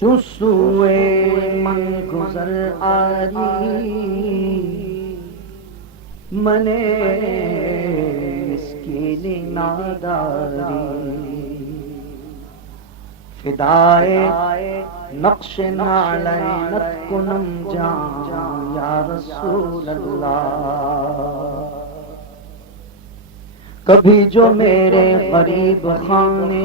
چوسوئے من گزر آری منے مسکین ناداری فدائے نقش نعلینت کنم جان یا رسول اللہ کبھی جو میرے غریب خانے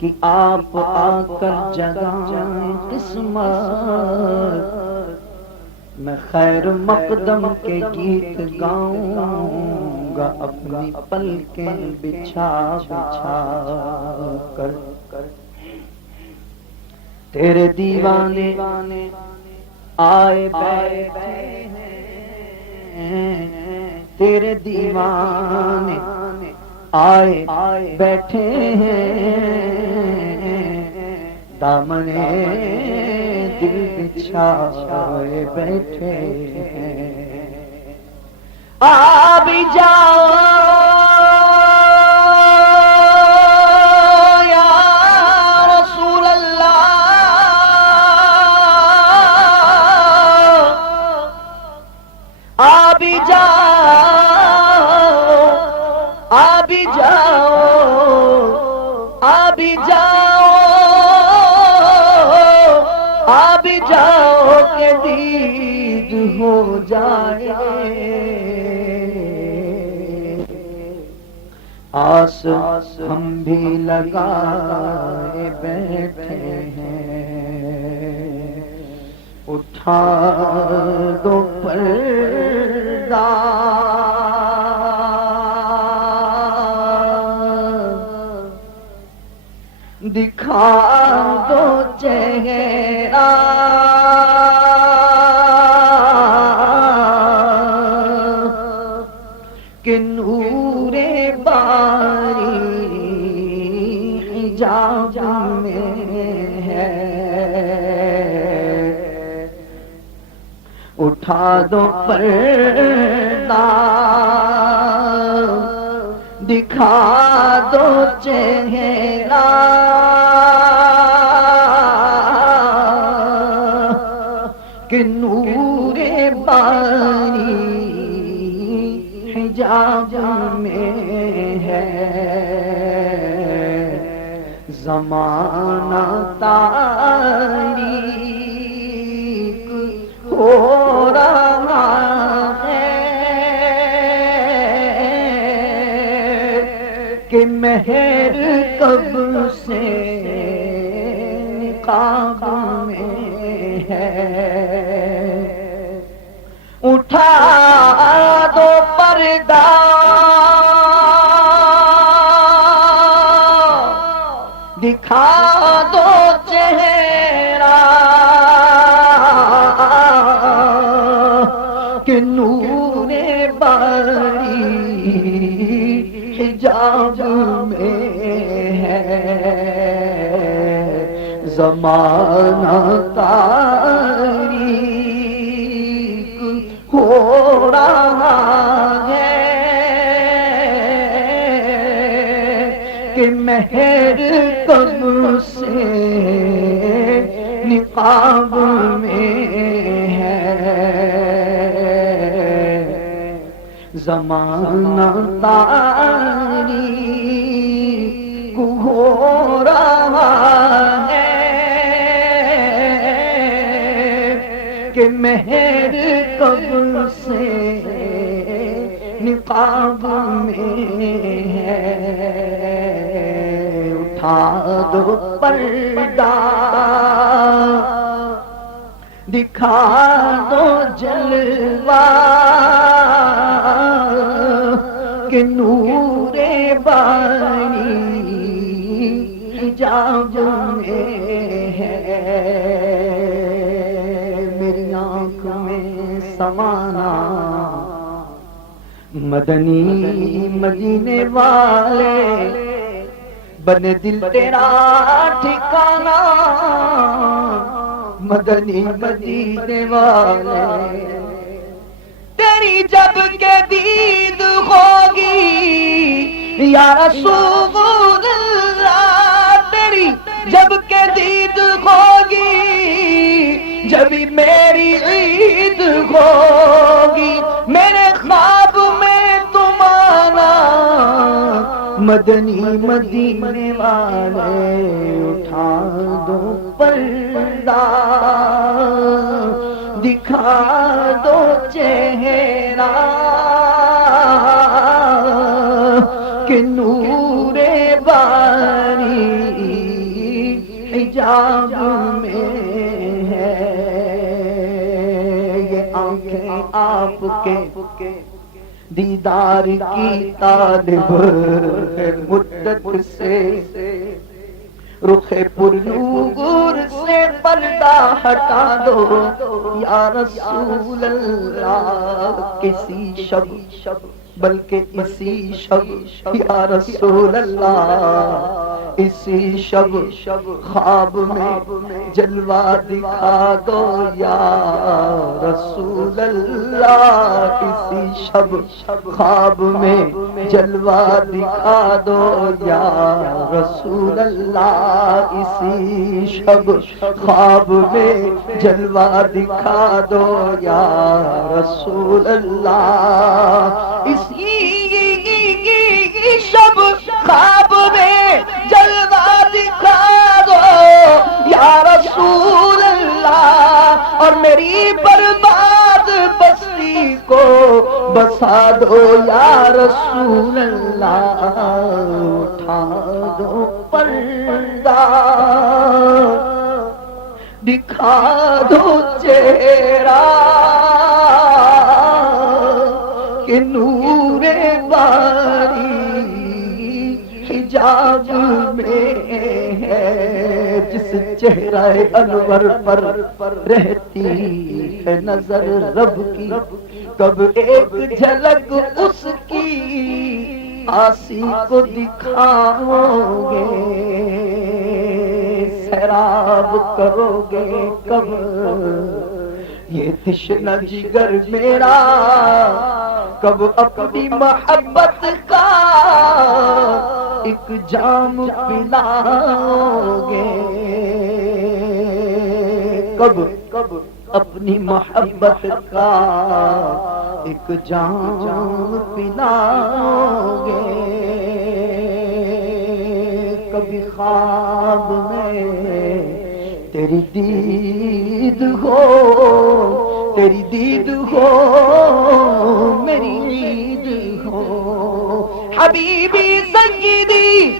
کہ آپ آ کر جگائیں قسمت میں خیر مقدم کے گیت گاؤں گا اپنی پلکیں بچھا بچھا کر تیرے دیوانے آئے بیٹھے ہیں تیرے دیوانے آئے بیٹھے ہیں دامنے دل بچھائے بیٹھے ہیں آ بھی جاؤ یا رسول اللہ آ بھی جاؤ آ بھی جاؤ آ بھی جاؤ آ بھی جاؤ کہ دید ہو جائے آس ہم بھی لگائے بیٹھے ہیں اٹھا دو پردہ دکھا دو چہرہ کہ نور باری حجاب میں ہے اٹھا دو پردہ دکھا دو چہرہ کہ نور باری حجاب میں ہے زمانہ تاریک ہو رہا ہے کہ مہر کب سے نقاب میں ہے اٹھا دو پردہ دکھا دو چہرہ کہ نور باری حجاب میں ہے زمانہ تاریک ہو رہا ہے کہ مہر کب سے نقاب میں ہے زمانہ تاریک ہو رہا ہے کہ مہر کب سے نقاب میں ہے اٹھا دو پردہ دکھا دو جلوہ کہ نور باری حجاب میں ہے میری آنکھ میں سمانا مدنی مدینے والے بنے دل تیرا ٹھکانا مدنی مدینے والے تیری جب کے دید ہوگی یا رسول اللہ تیری جب کے دید ہوگی جب میری عید ہوگی میرے خواب میں تم آنا مدنی مدینے والے اٹھا دو پردہ دکھا دو چہرہ کہ نور باری حجاب میں ہے یہ آنکھیں آپ کے دیدار کی طالب ہے مدت سے رخ پر نور سے پردہ ہٹا دو یا رسول اللہ کسی شب بلکہ اسی شب یا رسول اللہ اسی شب خواب میں جلوہ دکھا دو یا رسول اللہ اسی شب خواب میں جلوہ دکھا دو یا رسول اللہ اسی شب خواب میں جلوہ دکھا دو یا رسول اللہ اسی شب خواب میں جلوہ دکھا دو یا رسول اللہ اور میری برباد بستی کو بسا دو یا رسول اللہ اٹھا دو پردہ دکھا دو چہرہ کہ نور باری حجاب میں ہے جس چہرہ انور پر رہتی ہے نظر رب کی کب ایک جھلک اس کی آسی کو دکھاؤ گے سیراب کرو گے کب یہ تشنہ جگر میرا کب اپنی محبت کا ایک جام پلاؤ گے کب اپنی محبت کا ایک جام پلاؤ گے کبھی خواب میں تیری دید ہو تیری دید ہو میری عید ہو حبیبی سیدی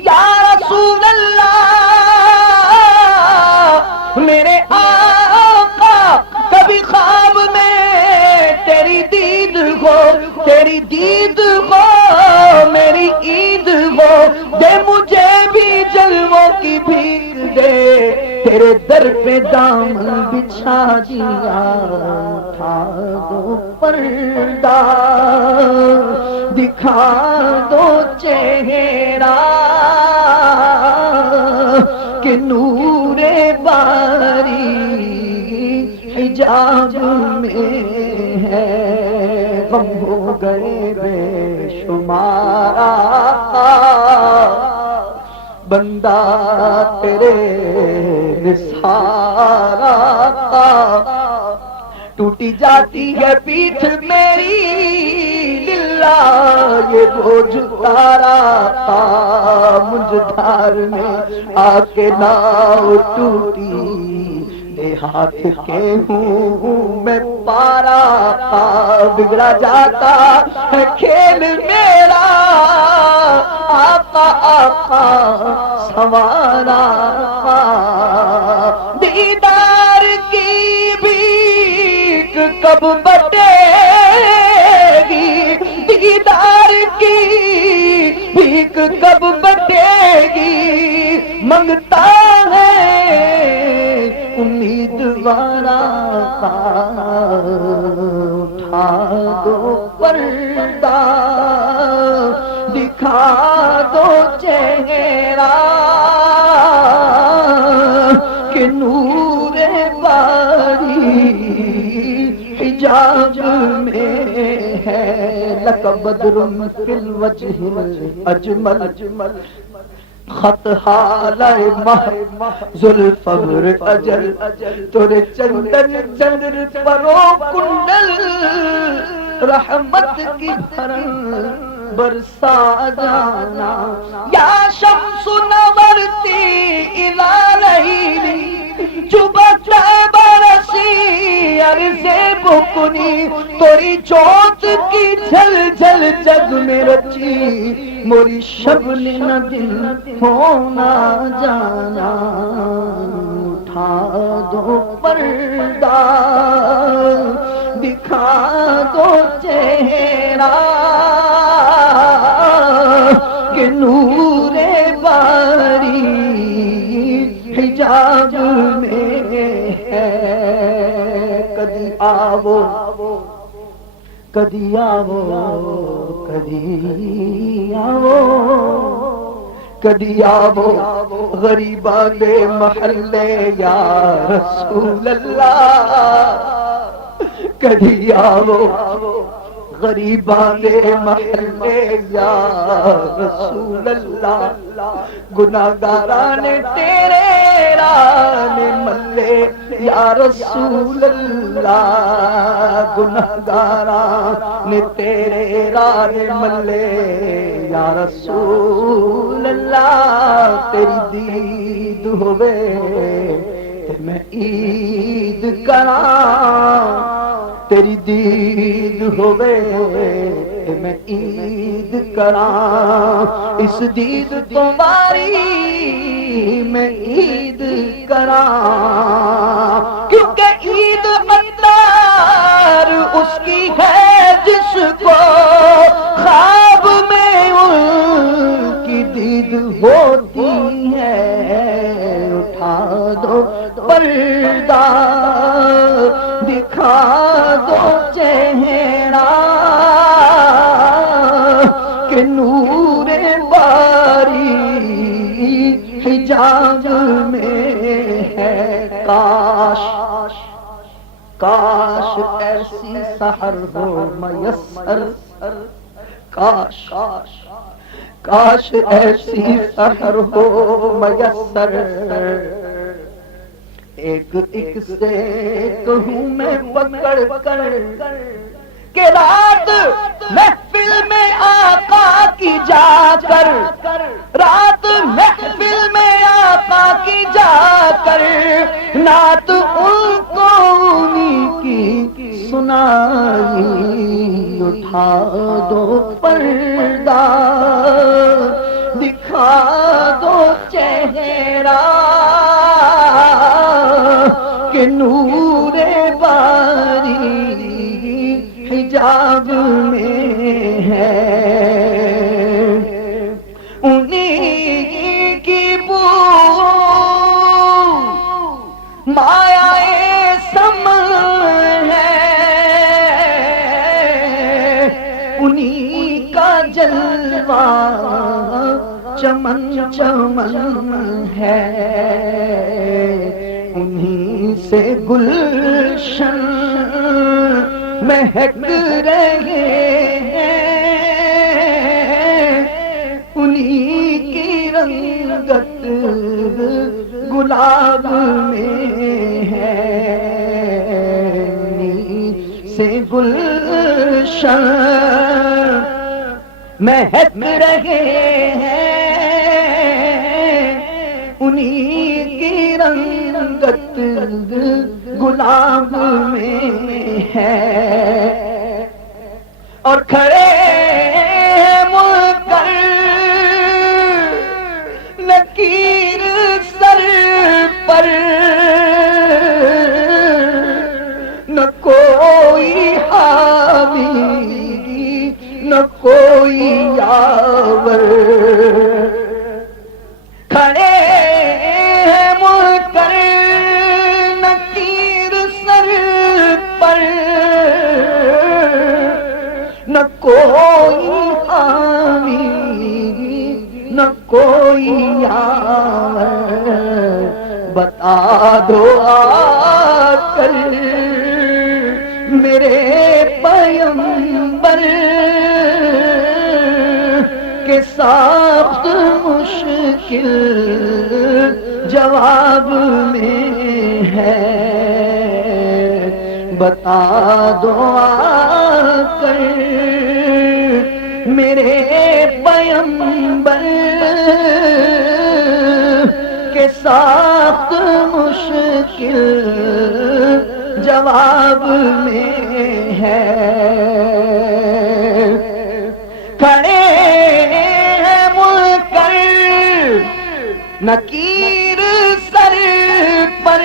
یا رسول اللہ میرے آقا کبھی خواب میں تیری دید ہو تیری دید ہو میری عید ہو دے مجھے بھی جلووں کی بھیک دے تیرے در پہ دامن بچھا دیا اٹھا دو پردہ دکھا دو چہرہ کہ نور باری حجاب میں ہے غم ہو گئے بے شمار بندہ تیرے نثارا ٹوٹی جاتی ہے پیٹھ میری للہ یہ بوجھ اتارا تھا مجھ دھار میں آ کے ناؤ ٹوٹی دے ہاتھ کے ہوں میں پارا بگڑا جاتا ہے کھیل میرا آقا آقا سوارا دیدار کی بھیک کب بٹے گی دیدار کی بھیک کب بٹے گی منگتا ہے امیدوارا اٹھا دو پردہ دکھا دو چہرہ کہ نور باری حجاب میں ہے لک بدر فی الوجہ اجمل خط حالائے ماہ ذوالفقر اجل تورے چندن چندر پرو کنڈل رحمت کی بھرن برسا جانا یا شمس نورتی الى لیلی چبت برسی عرض بکنی توری جوت کی جھل جھل جگ میں رچی موری شب نے نہ دل ہونا جانا اٹھا دو پردہ دکھا دو چہرہ کہ نور باری حجاب میں ہے کدی آو کدی آو کدی آو کدی آو غریبان محلے یا رسول اللہ کدی آو غریبان محلے یا رسول اللہ گناہگاران تیرے ران ملے یا رسول اللہ گناہگاران تیرے ران ملے یا رسول اللہ تیری دید ہوئے تے میں عید کراں تیری دید ہوئے تے میں عید کراں اس دید تمہاری میں عید کراں کیونکہ عید مدار اس کی ہے جس کو خواب میں ان کی دید ہوتی ہے اٹھا دو پردہ دکھا دو چہرہ کہ نور باری حجاب میں ہے کاش کاش ایسی سحر ہو میسر کاش کاش ایسی سحر ہو میسر ایک ایک سے کہوں میں پکڑ کر کہ رات محفل میں آقا کی جا کر رات محفل میں آقا کی جا کر نعت ان کو انہی کی سنائی اٹھا دو پردہ دکھا دو چہرہ کہ نور باری حجاب میں ہے انہی کی بو مایا سمن ہے انہی کا جلوہ چمن چمن ہے انہی سے گلشن مہک رہے ہیں انہی کی رنگت گلاب میں ہے انہی سے گلشن مہک رہے ہیں انہی کی رنگت گلاب میں ہے اور کھڑے منکر نکیر سر پر نہ کوئی حامی نہ کوئی یاور کھڑے منکر نکیر سر پر نہ کوئی حامی نہ کوئی یار بتا دو آ کر میرے پیغمبر کے ساخت مشکل جواب میں ہے، بتا دو آ کر میرے پیغمبر کے ساتھ مشکل جواب میں ہے۔ کھڑے ہیں منکر نکیر سر پر،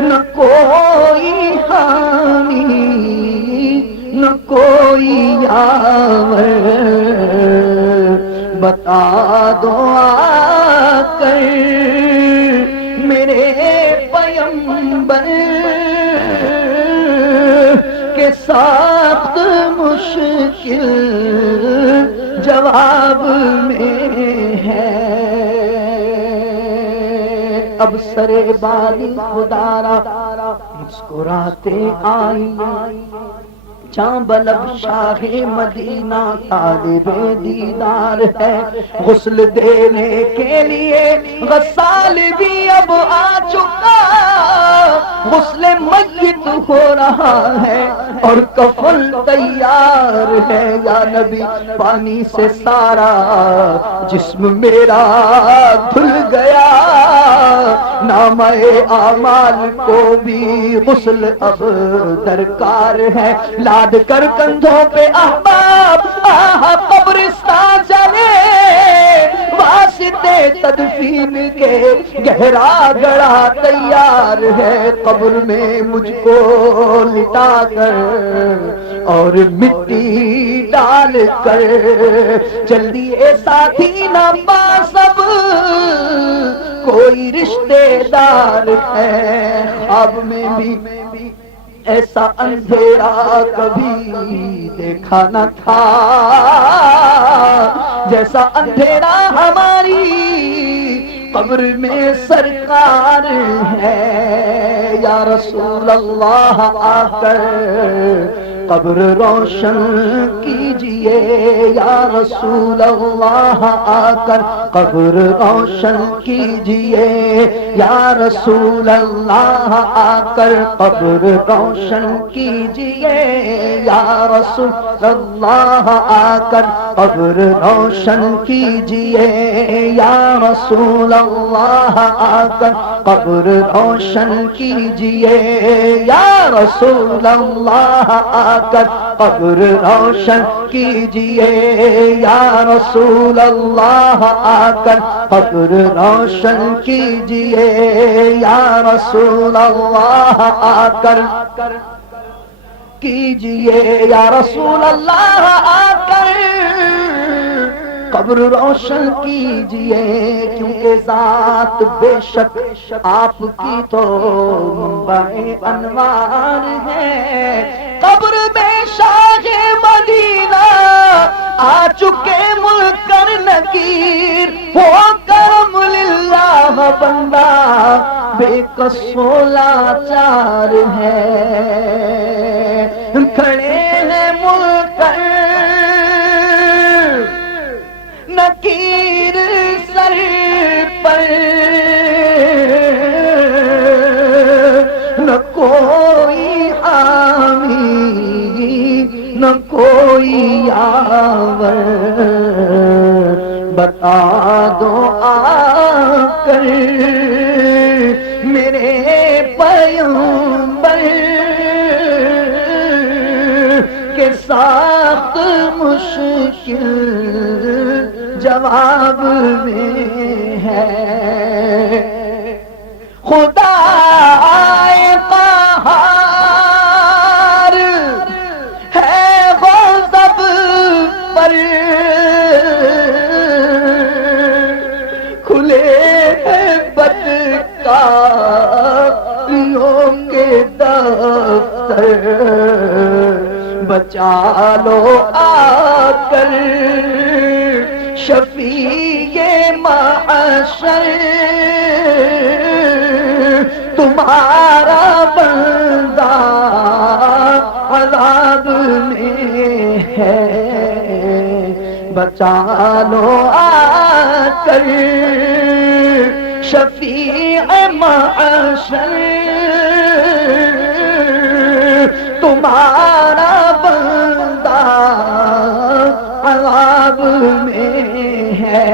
نہ کوئی حامی نہ کوئی یاور، بتا دو آ کر میرے پیغمبر کے ساتھ مشکل جواب میں ہے۔ اب سرے بالی خدارا مسکراتے آئی، چانبلب شاہ مدینہ طالب دیدار ہے، غسل دینے کے لیے غسال بھی اب آ چکا، غسل میت ہو رہا ہے اور کفن تیار ہے۔ یا نبی پانی سے سارا جسم میرا دھل گیا، نامہ اعمال کو بھی غسل اب درکار ہے۔ لاد کر کندھوں پہ احباب آہ قبرستان چلے، واسطے تدفین کے گہرا گڑھا تیار ہے، قبر میں مجھ کو لٹا کر اور مٹی ڈال کر چل دیے ساتھی نہ پاس اب کوئی رشتے دار ہے۔ خواب میں بھی ایسا اندھیرا کبھی دیکھا نہ تھا، جیسا اندھیرا ہماری قبر میں سرکار ہے۔ یا رسول اللہ آ کر قبر روشن کیجئے، یا رسول اللہ آ کر قبر روشن کیجئے، یا رسول اللہ آ کر قبر روشن کیجئے، یا رسول اللہ آ کر قبر روشن کیجئے، یا رسول اللہ آ کر قبر روشن کیجئے، یا رسول اللہ آ کر قبر روشن کیجئے، یا رسول اللہ آ کر قبر روشن کیجئے، یا رسول اللہ آ کر کیجئے، یا رسول اللہ آ کر قبر روشن کیجئے، کیونکہ ذات بے شک آپ کی تو منبع انوار ہے۔ قبر میں شاہ مدینہ آ چکے منکر نکیر، ہو کرم للہ بندہ بے کس و لاچار ہے۔ کھڑے ہیں منکر نکیر سر پر، نہ کوئی حامی نہ کوئی یاور، بتا دو آ کر میرے پیغمبر کے ساتھ مشکل جواب میں ہے۔ خدا قہار ہے غضب پر، کھلے بدکاریوں کے دفتر، بچا لو آ کر شفیع محشر، تمہارا بندہ عذاب میں ہے، بچا لو آ کر شفیع معاشر، تمہارا بندہ عذاب میں ہے۔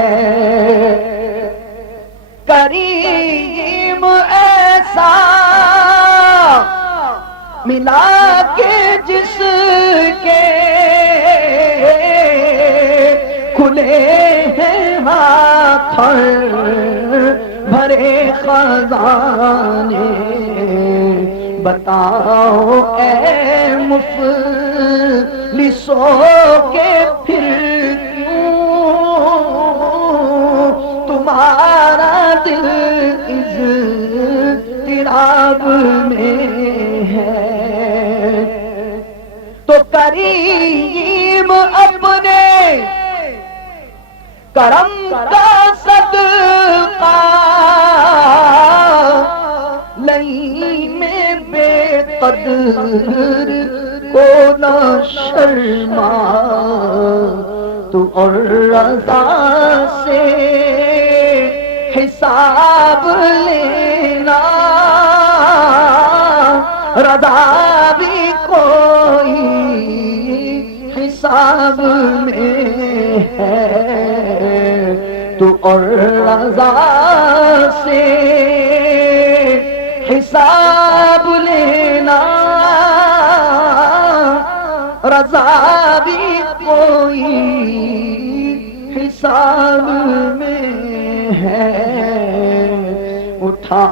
کریم ایسا ملا کہ جس کے کھلے ہیں ہاتھ بھرے خزانے، بتاؤ اے مفلسوں کے پھر کیوں تمہارا دل اضطراب میں ہے؟ تو کریم اپنے کرم کا صدقہ لئی میں بے قدر کو نہ شرما، تو اور رضا سے حساب لینا، رضا بھی کوئی حساب میں ہے، تو اور رضا سے حساب لینا، رضا بھی کوئی حساب میں ہے۔ اٹھا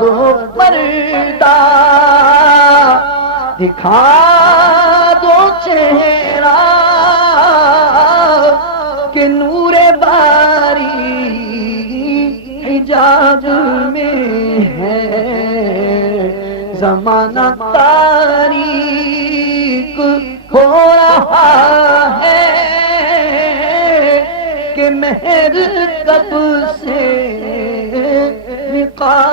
دو پردہ، دکھا دو چہرہ کہ نور باری حجاب میں ہے۔ زمانہ تاریک ہو رہا ہے کہ مہر کب سے نقاب